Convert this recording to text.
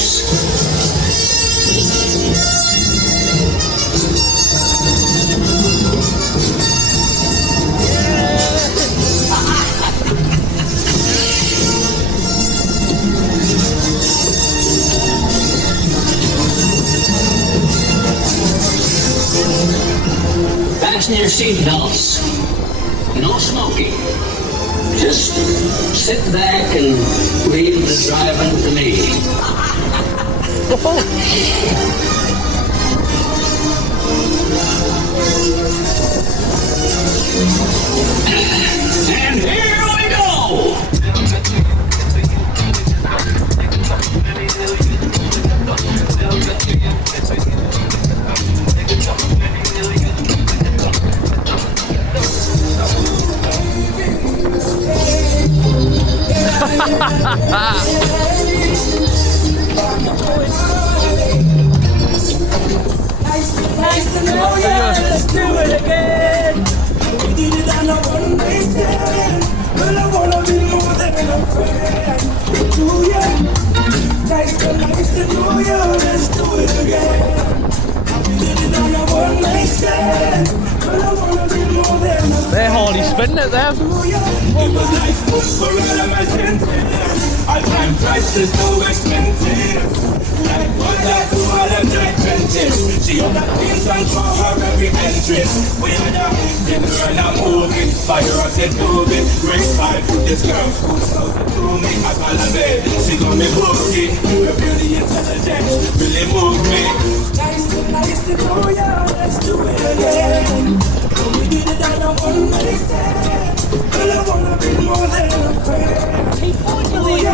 house. Fasten your seatbelts. No smoking. Just sit back and leave the driving to me. And here we go! Nice to know you. Let's do it again. We did it on a one-night stand. Girl, I wanna be more than a friend to you. Nice to know you. Let's do it again. We did it on a one-night stand. Girl, I wanna be more than a friend. They're hardly spinning it there. It was like food for all of my senses. Our time priceless, so expensive. Like water to all them dry trenches. She had that things and for her every entrance. We had a dinner and a movie. Fire us and moving. Great five. This girl who's close to me. I call her bed. She got me hooked. Her beauty intelligence really moved me. Nice to know ya. Let's do it again. We did it on a one-night stand. Girl, I wanna be more than a friend. He finally